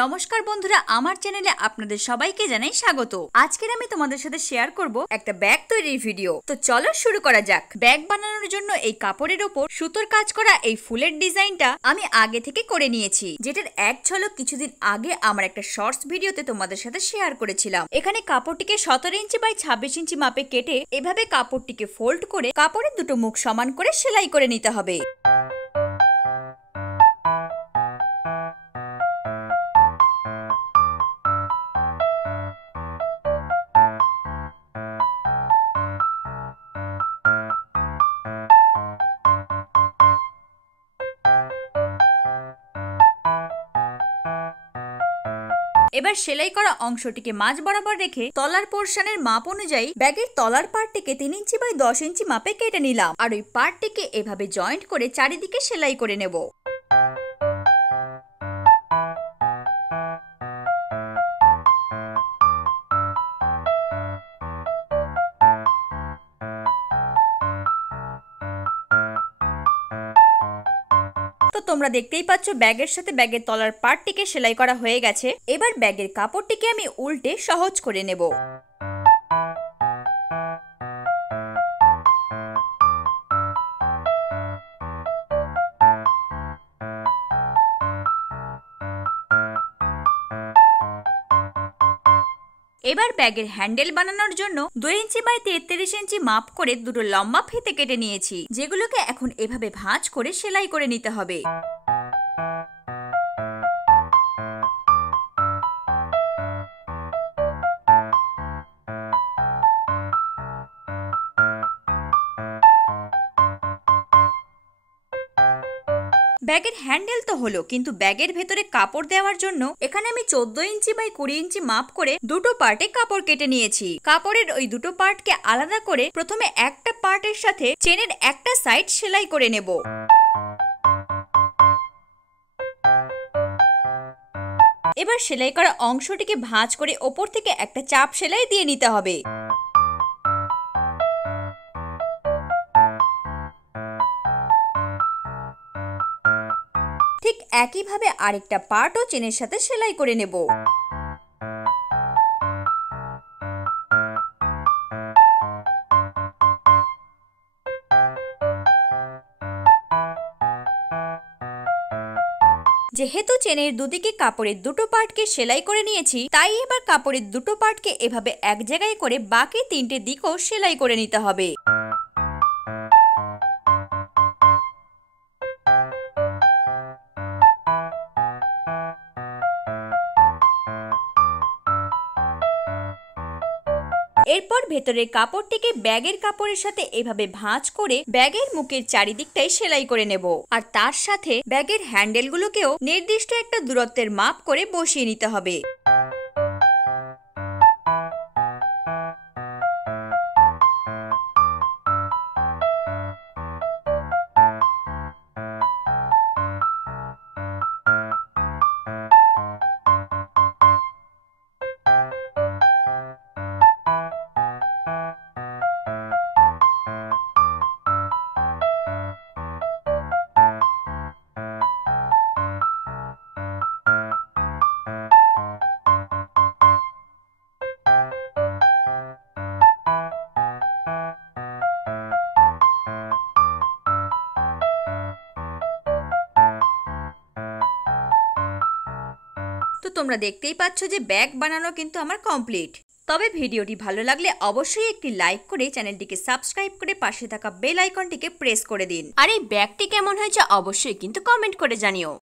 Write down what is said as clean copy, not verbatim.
নমস্কার বন্ধুরা, আমার চ্যানেলে আপনাদের সবাইকে জানাই স্বাগত। আজকের আমি তোমাদের সাথে শেয়ার করব একটা ব্যাগ তৈরির ভিডিও। তো চলো শুরু করা যাক। ব্যাগ বানানোর জন্য এই কাপড়ের ওপর সুতোর কাজ করা এই ফুলের ডিজাইনটা আমি আগে থেকে করে নিয়েছি, যেটার এক ঝলক কিছুদিন আগে আমার একটা শর্টস ভিডিওতে তোমাদের সাথে শেয়ার করেছিলাম। এখানে কাপড়টিকে 17 ইঞ্চি বাই 26 ইঞ্চি মাপে কেটে এভাবে কাপড়টিকে ফোল্ড করে কাপড়ের দুটো মুখ সমান করে সেলাই করে নিতে হবে। এবার সেলাই করা অংশটিকে মাঝ বরাবর রেখে তলার পোর্শনের মাপ অনুযায়ী ব্যাগের তলার পার্টটিকে 3 ইঞ্চি বাই 10 ইঞ্চি মাপে কেটে নিলাম, আর ওই পার্টটিকে এভাবে জয়েন্ট করে চারিদিকে সেলাই করে নেব। তো তোমরা দেখতেই পাচ্ছ ব্যাগের সাথে ব্যাগের তলার পার্টটিকে সেলাই করা হয়ে গেছে। এবার ব্যাগের কাপড়টিকে আমি উল্টে সহজ করে নেব। এবার ব্যাগের হ্যান্ডেল বানানোর জন্য 2 ইঞ্চি বাই 33 ইঞ্চি মাপ করে দুটো লম্বা ফিতে কেটে নিয়েছি, যেগুলোকে এখন এভাবে ভাঁজ করে সেলাই করে নিতে হবে। ব্যাগের হ্যান্ডেল তো হলো, কিন্তু ব্যাগের ভেতরে কাপড় দেওয়ার জন্য এখানে আমি 14 ইঞ্চি বাই 20 ইঞ্চি মাপ করে দুটো পার্টে কাপড় কেটে নিয়েছি। কাপড়ের ওই দুটো পার্টকে আলাদা করে প্রথমে একটা পার্টের সাথে চেনের একটা সাইড সেলাই করে নেব। এবার সেলাই করা অংশটিকে ভাঁজ করে ওপর থেকে একটা চাপ সেলাই দিয়ে নিতে হবে। ঠিক একইভাবে আরেকটা পার্টও চেনের সাথে সেলাই করে নেব। যেহেতু চেনের দুদিকে কাপড়ের দুটো পার্টকে সেলাই করে নিয়েছি, তাই এবার কাপড়ের দুটো পার্টকে এভাবে এক জায়গায় করে বাকি তিনটে দিকও সেলাই করে নিতে হবে। এরপর ভেতরের কাপড়টিকে ব্যাগের কাপড়ের সাথে এভাবে ভাঁজ করে ব্যাগের মুখের চারিদিকটাই সেলাই করে নেব, আর তার সাথে ব্যাগের হ্যান্ডেলগুলোকেও নির্দিষ্ট একটা দূরত্বের মাপ করে বসিয়ে নিতে হবে। তো তোমরা দেখতেই পাচ্ছ যে ব্যাগ বানানো কিন্তু আমার কমপ্লিট। তবে ভিডিওটি ভালো লাগলে অবশ্যই একটি লাইক করে চ্যানেলটিকে সাবস্ক্রাইব করে পাশে থাকা বেল আইকনটিকে প্রেস করে দিন। আর এই ব্যাগটি কেমন হয়েছে অবশ্যই কিন্তু কমেন্ট করে জানিও।